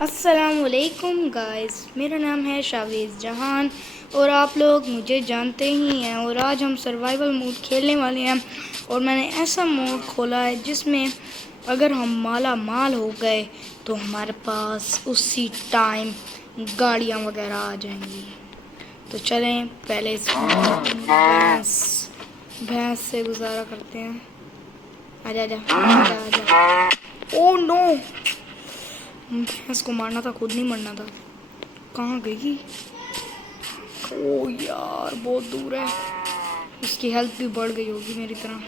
अस्सलामुअलैकुम गाइस, मेरा नाम है शावीज़ जहान और आप लोग मुझे जानते ही हैं। और आज हम सर्वाइवल मोड खेलने वाले हैं और मैंने ऐसा मोड खोला है जिसमें अगर हम माला माल हो गए तो हमारे पास उसी टाइम गाड़ियाँ वगैरह आ जाएंगी। तो चलें पहले इस भैंस से गुजारा करते हैं। आजा आजा आजा आजा। ओह नो, भैंस को मारना था, खुद नहीं मरना था। कहाँ गई? ओ यार बहुत दूर है। उसकी हेल्थ भी बढ़ गई होगी मेरी तरह,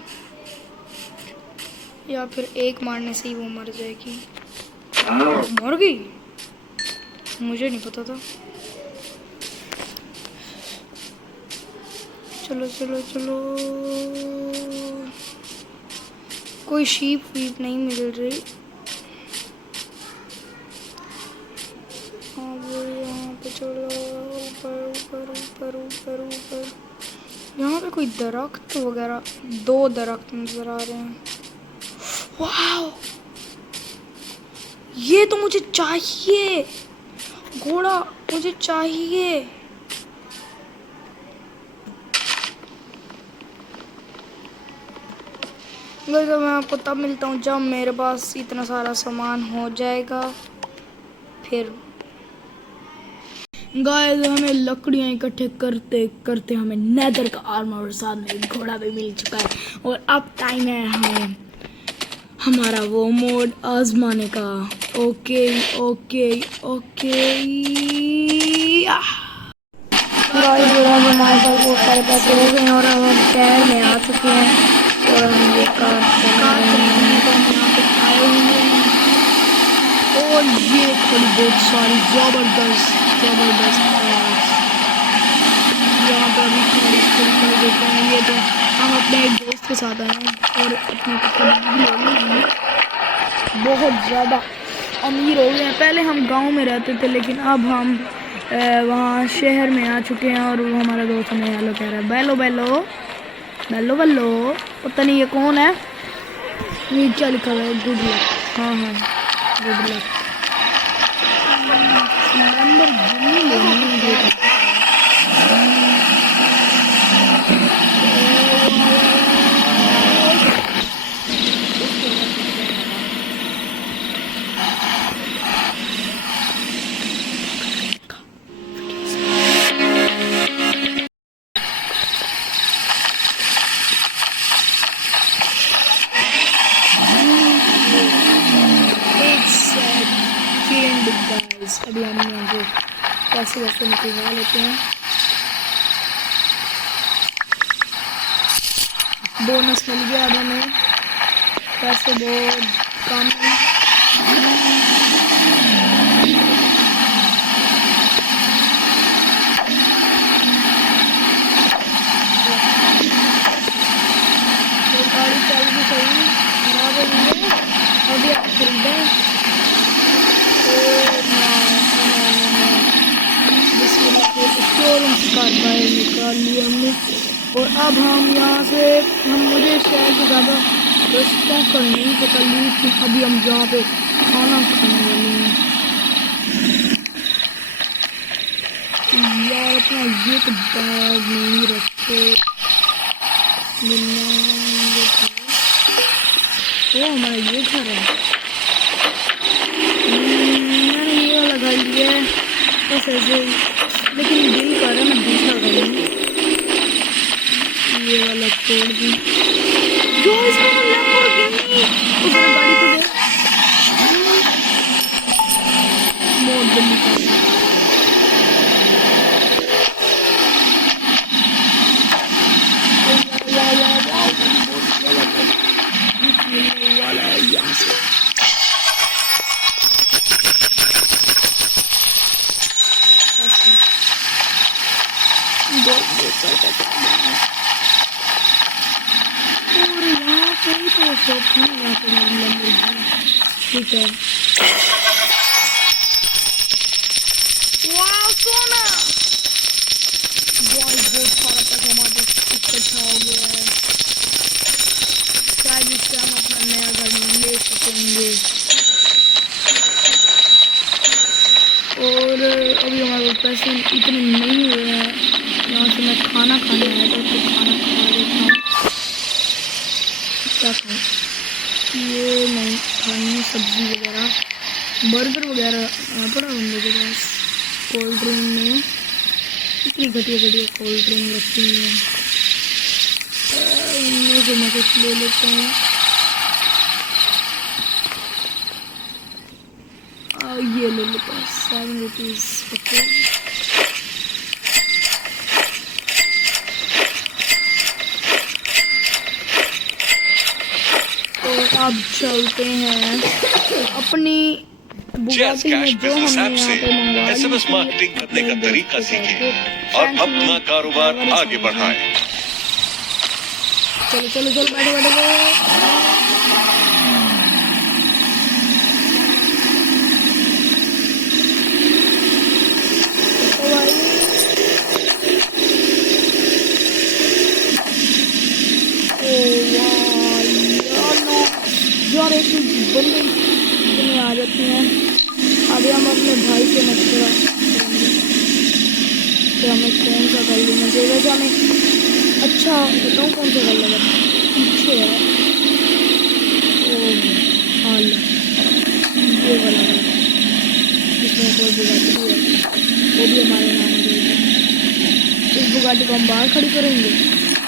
या फिर एक मारने से ही वो मर जाएगी। मर गई? मुझे नहीं पता था। चलो चलो चलो, कोई शीप वीप नहीं मिल रही। यहाँ पे चलो, ऊपर ऊपर ऊपर ऊपर ऊपर। यहाँ पे कोई दरख्त वगैरह, 2 दरख्त नजर आ रहे हैं। वाह, ये तो मुझे चाहिए। घोड़ा मुझे चाहिए। वैसे मैं आपको तब मिलता हूँ जब मेरे पास इतना सारा सामान हो जाएगा। फिर गाइस, हमें लकड़ियाँ इकट्ठे करते करते हमें नेदर का आर्मर और साथ में एक घोड़ा भी मिल चुका है। और अब टाइम है हमें हमारा वो मोड आजमाने का। Okay okay okay. गाइस, हमारे पास बहुत सारे पैसे हो गए हैं और अब हम शहर में आ चुके हैं और हम ये कार खरीदने को हम यहाँ पे आए हुए हैं। और ये थोड़ी बहुत सारी जबरदस्त कार्स यहाँ पर अभी थोड़ी कर देते हैं। ये तो हम अपने एक दोस्त के साथ आए हैं और अपने बहुत ज़्यादा अमीर हो गए हैं। पहले हम गांव में रहते थे लेकिन अब हम वहाँ शहर में आ चुके हैं। और वो हमारा दोस्त हमें हेलो कह रहा है। बेलो बेलो बेलो बेलो। पता नहीं ये कौन है। ये क्या लिखा हुआ है? Good luck. हाँ हाँ, गुड लक। अभी हम यहाँ से पैसे वैसे निकलवा लेते हैं। बोनस मिल गया अब हमें। पैसे बहुत कम। तो गाड़ी चल भी सही, खराब हो गई है। अभी आप खरीदें निकाल लिया हमने। और अब हम यहाँ से मुझे शहर से ज़्यादा रास्ता का नहीं पता, लेकिन अभी हम जहाँ पे खाना खाने वाले हैं यार, अपना ये तो बैग नहीं रखते। वो हमारा ये घर है। मैंने ये वाला घर लिया है बस ऐसे, लेकिन दिल कर रहा है मैं दूसरा घर लूँ। ये वाला छोड़ दी। जो इसमें लैम्बोर्गिनी उधर गाड़ी को दे। बहुत जल्दी कर वाला है यहाँ से। और यहाँ पे तो शॉप नहीं, यहाँ पे ठीक है। वाह सोना, बहुत सारा पैसा हमारे इकट्ठा हो गया है। शायद इससे हम अपना नया घर ले सकेंगे। और अभी हमारे पैसे इतने नहीं हुए हैं। यहाँ से मैं खाना खाने आया था, तो खाना खा लेता हूँ। क्या खाऊँ? ये नहीं खानी, सब्जी वगैरह, बर्गर वगैरह पड़ा बंदे के पास। कोल्ड ड्रिंक में इतनी घटिया घटिया कोल्ड ड्रिंक रखी हुई है, इनमें से मैं कुछ ले लेता हूँ। ये ले लेता हूँ, 7 रुपीज़। ओके, तो अब चलते हैं अपनी बुगाटी में, जो हमने यहाँ पे मंगवाई थी। एसएमएस मार्केटिंग करने का तरीका सीखिए और अपना कारोबार आगे बढ़ाएं। चलो चलो चलो, बैठो बैठो बैठो। यार एक बंदे आ जाते हैं। अभी हम अपने भाई से मशवरा करेंगे कि हमें कौन सा कर लेना चाहिए। वैसे हमें अच्छा बताऊँ कौन सा कर लेगा, पीछे है ये वाला इसमें कोई बुगाटी है, वो भी हमारे नाम है। इस बुगाटी को हम बाहर खड़ी करेंगे,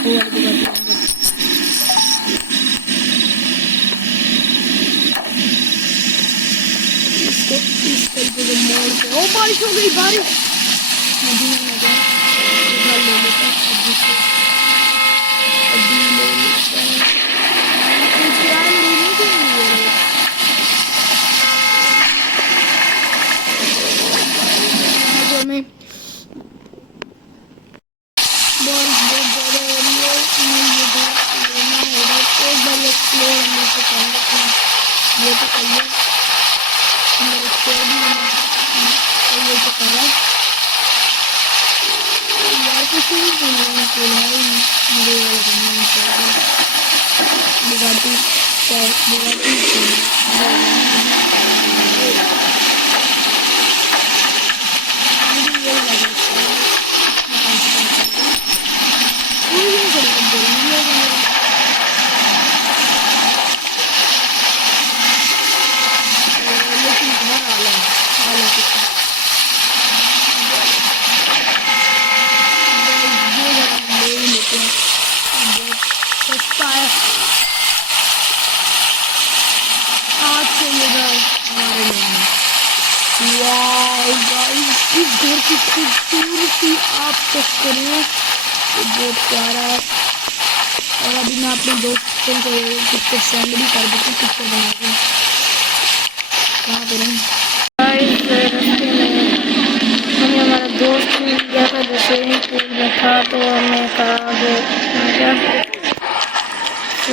वो वाली बुगाटी अंदर। इस तरीके से मोड़ के, ओ बारिश हो गई, बारिश नदी में गया। ले लेता हूँ सब्जी को, सब्जी ले लेता हूँ। में बारिश बहुत ज़्यादा हो रही है, इसमें ये लेना होगा। एक बार एक्सप्लोर हम से कर लेते हैं, ये तो कर लिया मेरे शेयर भी ये तो कर रहा है यार। कुछ नहीं करना है मेरे वाले बुगाटी इस घर की खूबसूरती आप चेक करें, तो बहुत प्यारा है। और अभी मैं अपने दोस्तों को पिक्चर सेंड भी कर देती हूँ, पिक्चर बना के। कहाँ पर हमें हमारा दोस्त मिल गया था जो स्विमिंग पूल में था, तो हमने कहा क्या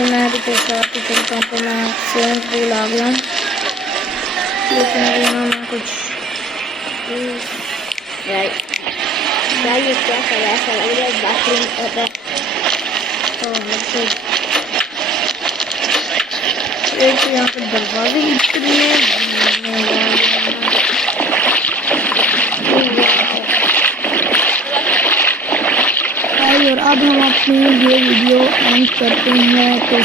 मैं भी तेरे साथ ही चलता हूँ। तो मैं स्विमिंग पूल आ गया, लेकिन अभी हमें कुछ ये क्या कर रहा है? ऐसा लग रहा है बाथरूम होता है। तो मतलब एक यहाँ पे दरवाजे इतने और अब हम अपनी ये वीडियो एंड करते हैं। तो